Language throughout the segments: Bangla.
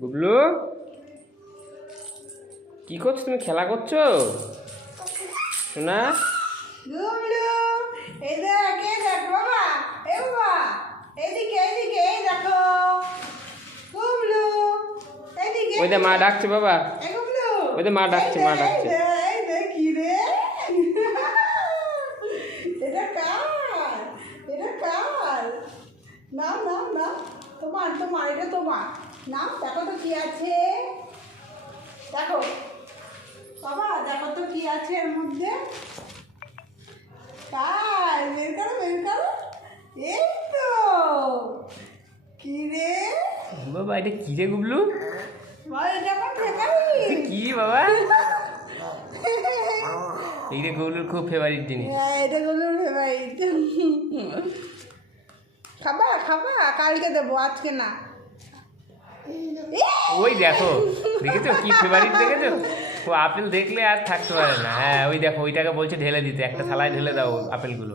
গুবলু কি করছো? তুমি খেলা করছো শোনা? গুবলু এই দেখ বাবা, এ বাবা এদিকে এদিকে এই দেখো গুবলু এদিকে। ওই দে মা ডাকছে বাবা, এ গুবলু ওই দে মা ডাকছে, মা ডাকছে। এই দে কি রে এটা কার? এটা কার? নাও নাও নাও, তোমার তোমার এটা তোমার। নাও দেখো তো কি আছে, দেখো বাবা দেখো তো কি আছে এর মধ্যে। কার? বের করো বের করো। এই তো কি রে বাবা এটা কি রে গুবলু? বল, এটা আমার ফেভারিট। কি বাবা? এইটা গুবলুর খুব ফেভারিট জিনিস। হ্যাঁ এটা গুলোর ফেভারিট। খাবা খাবা, কালকে দেবো আজকে না। ওই দেখো, দেখেছো কি ফেভারিট? দেখেছো ও আপেল দেখলে আর থাকতে পারে না। হ্যাঁ ওই দেখো, ওইটাকে বলছে ঢেলে দিতে, একটা থালায় ঢেলে দাও আপেলগুলো।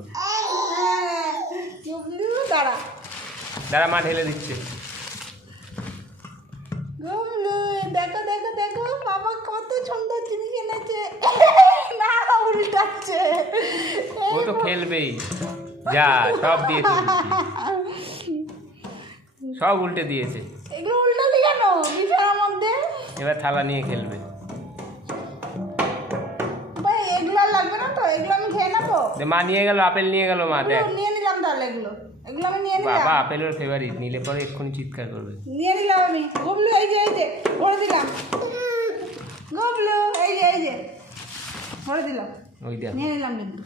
গুবলু দাঁড়া, দাঁড়া মা ঢেলে দিচ্ছে। গুবলু দেখো দেখো দেখো বাবা কত সুন্দর জিনিস এনেছে। না উল্টাচ্ছে, ও তো খেলবেই, যা সব দিয়েছে উল্টে। সব উল্টে দিয়েছে। এগুলো উল্টালি কেন বিছানার মধ্যে? এবার থালা নিয়ে খেলবে। ভাই এগুলো আর লাগবে না তো, এগুলো আমি খেয়ে নেবো। মা নিয়ে গেল, আপেল নিয়ে গেল মা, দেখ। নিয়ে নিলাম তাহলে, এগুলো এগুলো আমি নিয়ে নিলাম। বাবা আপেলের ফেভারিট, নিলে পরে এক্ষুনি চিৎকার করবে। নিয়ে নিলাম আমি। গুবলু এই যে ভরে দিলাম। গুবলু এই যে ভরে দিলাম। ওই দেখ নিয়ে নিলাম কিন্তু,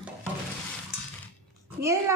নিয়ে নিলাম।